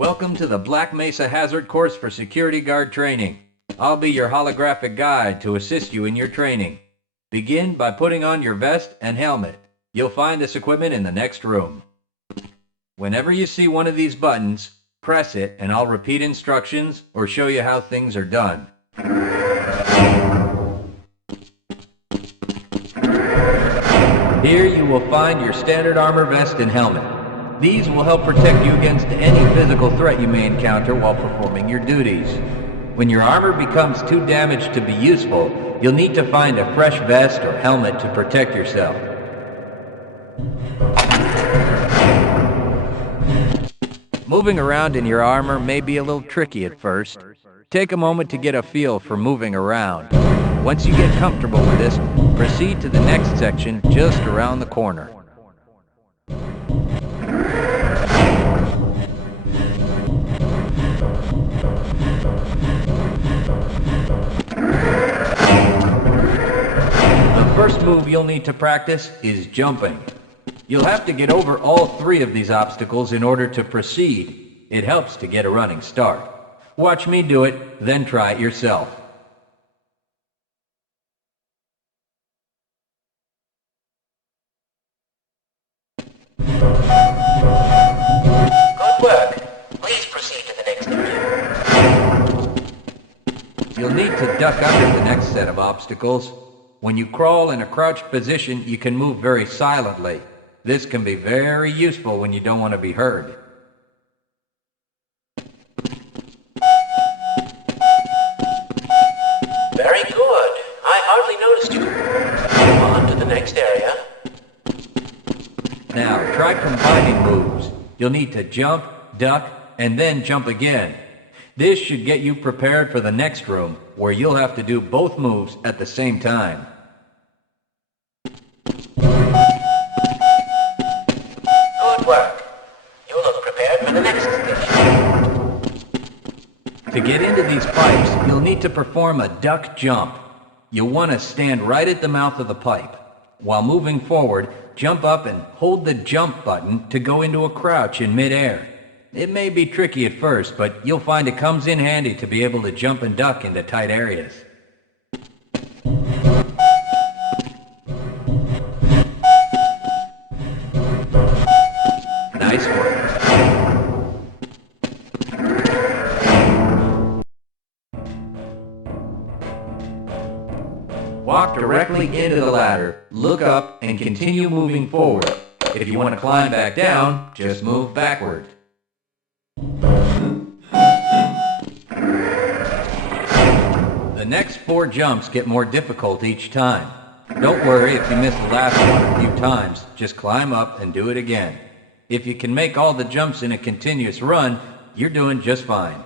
Welcome to the Black Mesa Hazard Course for Security Guard Training. I'll be your holographic guide to assist you in your training. Begin by putting on your vest and helmet. You'll find this equipment in the next room. Whenever you see one of these buttons, press it and I'll repeat instructions or show you how things are done. Here you will find your standard armor vest and helmet. These will help protect you against any physical threat you may encounter while performing your duties. When your armor becomes too damaged to be useful, you'll need to find a fresh vest or helmet to protect yourself. Moving around in your armor may be a little tricky at first. Take a moment to get a feel for moving around. Once you get comfortable with this, proceed to the next section just around the corner. The first move you'll need to practice is jumping. You'll have to get over all three of these obstacles in order to proceed. It helps to get a running start. Watch me do it, then try it yourself. Good work. Please proceed to the next section. You'll need to duck under the next set of obstacles. When you crawl in a crouched position, you can move very silently. This can be very useful when you don't want to be heard. Very good. I hardly noticed you. Move on to the next area. Now, try combining moves. You'll need to jump, duck, and then jump again. This should get you prepared for the next room, where you'll have to do both moves at the same time. Good work. You look prepared for the next station. To get into these pipes, you'll need to perform a duck jump. You'll want to stand right at the mouth of the pipe. While moving forward, jump up and hold the jump button to go into a crouch in midair. It may be tricky at first, but you'll find it comes in handy to be able to jump and duck into tight areas. Nice work. Walk directly into the ladder, look up, and continue moving forward. If you want to climb back down, just move backward. The next 4 jumps get more difficult each time. Don't worry if you miss the last one a few times, just climb up and do it again. If you can make all the jumps in a continuous run, you're doing just fine.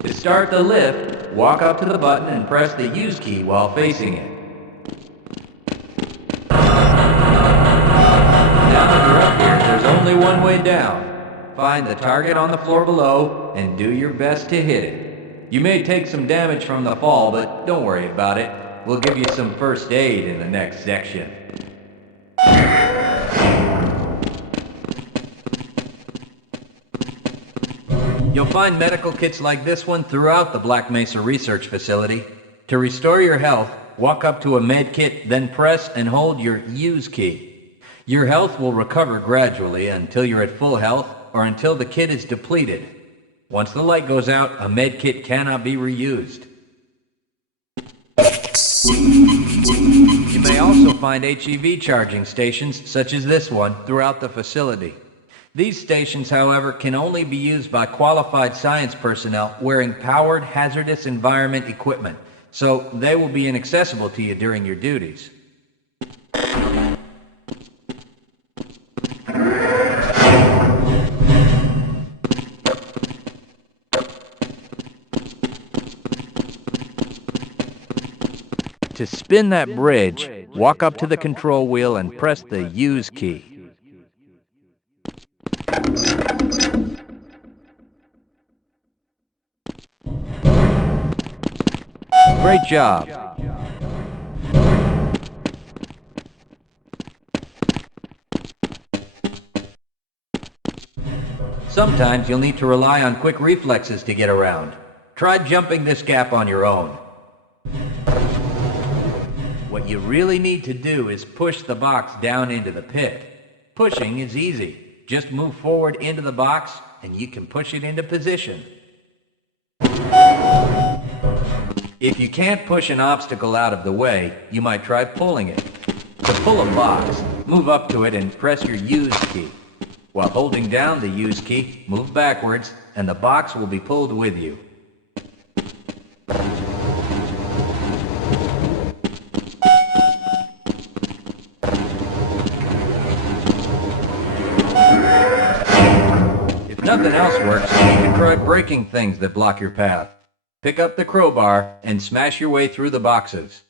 To start the lift, walk up to the button and press the use key while facing it. Now that you're up here, there's only one way down. Find the target on the floor below and do your best to hit it. You may take some damage from the fall, but don't worry about it. We'll give you some first aid in the next section. You'll find medical kits like this one throughout the Black Mesa Research Facility. To restore your health, walk up to a med kit, then press and hold your use key. Your health will recover gradually until you're at full health or until the kit is depleted. Once the light goes out, a med kit cannot be reused. You may also find HEV charging stations, such as this one, throughout the facility. These stations, however, can only be used by qualified science personnel wearing powered hazardous environment equipment, so they will be inaccessible to you during your duties. To spin that bridge, walk up to the control wheel and press the use key. Great job. Sometimes you'll need to rely on quick reflexes to get around. Try jumping this gap on your own. What you really need to do is push the box down into the pit. Pushing is easy. Just move forward into the box and you can push it into position. If you can't push an obstacle out of the way, you might try pulling it. To pull a box, move up to it and press your use key. While holding down the use key, move backwards and the box will be pulled with you. If nothing else works, you can try breaking things that block your path. Pick up the crowbar and smash your way through the boxes.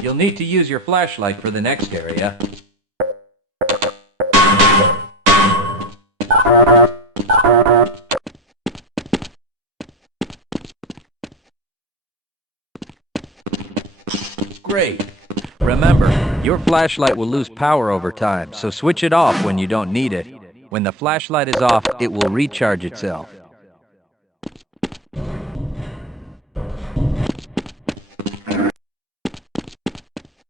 You'll need to use your flashlight for the next area. Great. Remember, your flashlight will lose power over time, so switch it off when you don't need it. When the flashlight is off, it will recharge itself.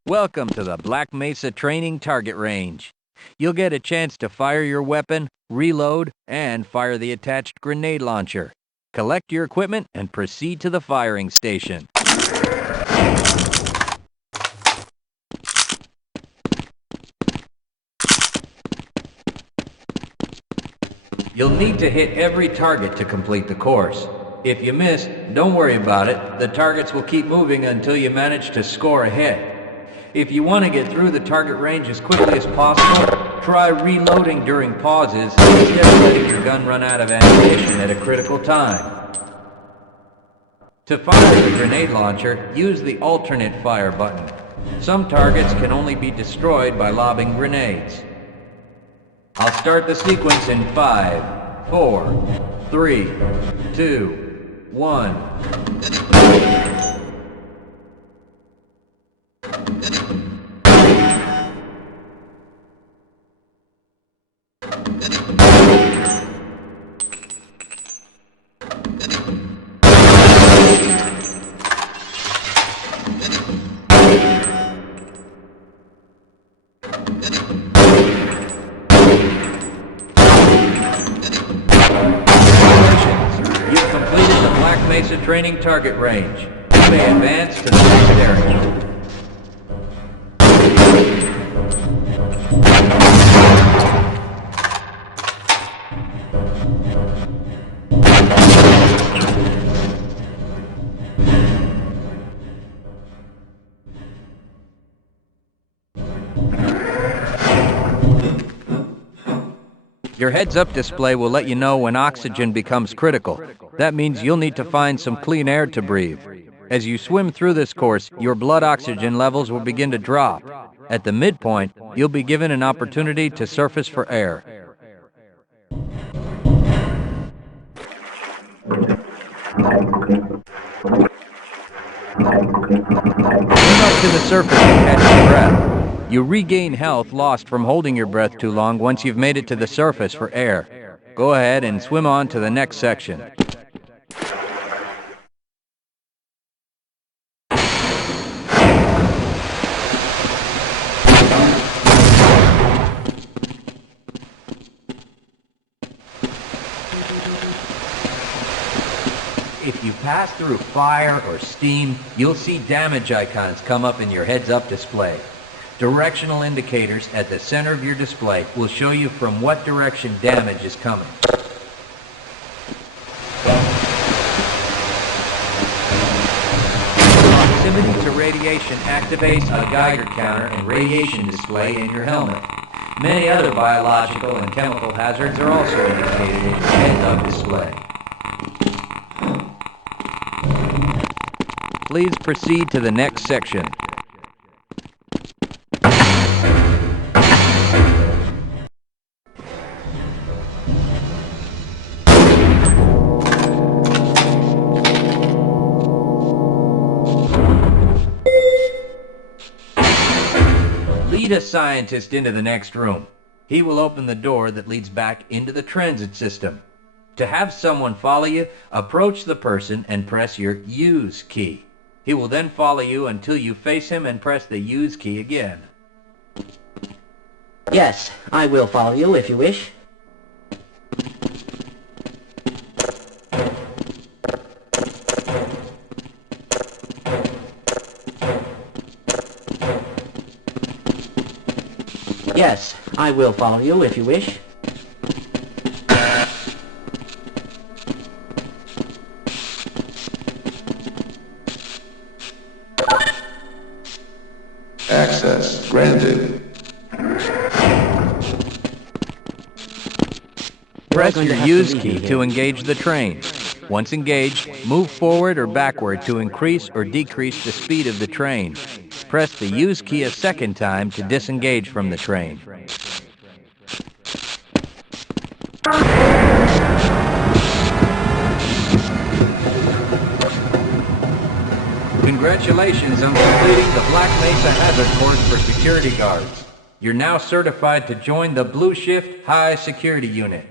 Welcome to the Black Mesa Training Target Range. You'll get a chance to fire your weapon, reload, and fire the attached grenade launcher. Collect your equipment and proceed to the firing station. You'll need to hit every target to complete the course. If you miss, don't worry about it. The targets will keep moving until you manage to score a hit. If you want to get through the target range as quickly as possible, try reloading during pauses instead of letting your gun run out of ammunition at a critical time. To fire the grenade launcher, use the alternate fire button. Some targets can only be destroyed by lobbing grenades. I'll start the sequence in 5, 4, 3, 2, 1. Mesa Training Target Range. You may advance to the next area. Your heads-up display will let you know when oxygen becomes critical. That means you'll need to find some clean air to breathe. As you swim through this course, your blood oxygen levels will begin to drop. At the midpoint, you'll be given an opportunity to surface for air. Swim up to the surface and catch your breath. You regain health lost from holding your breath too long once you've made it to the surface for air. Go ahead and swim on to the next section. If you pass through fire or steam, you'll see damage icons come up in your heads-up display. Directional indicators at the center of your display will show you from what direction damage is coming. Proximity to radiation activates a Geiger counter and radiation display in your helmet. Many other biological and chemical hazards are also indicated in your heads-up display. Please proceed to the next section. Lead a scientist into the next room. He will open the door that leads back into the transit system. To have someone follow you, approach the person and press your use key. He will then follow you until you face him and press the use key again. Yes, I will follow you if you wish. Yes, I will follow you if you wish. Access granted. Press your use key to engage the train. Once engaged, move forward or backward to increase or decrease the speed of the train. Press the use key a second time to disengage from the train. Congratulations on completing the Black Mesa Hazard Course for security guards. You're now certified to join the Blue Shift High Security Unit.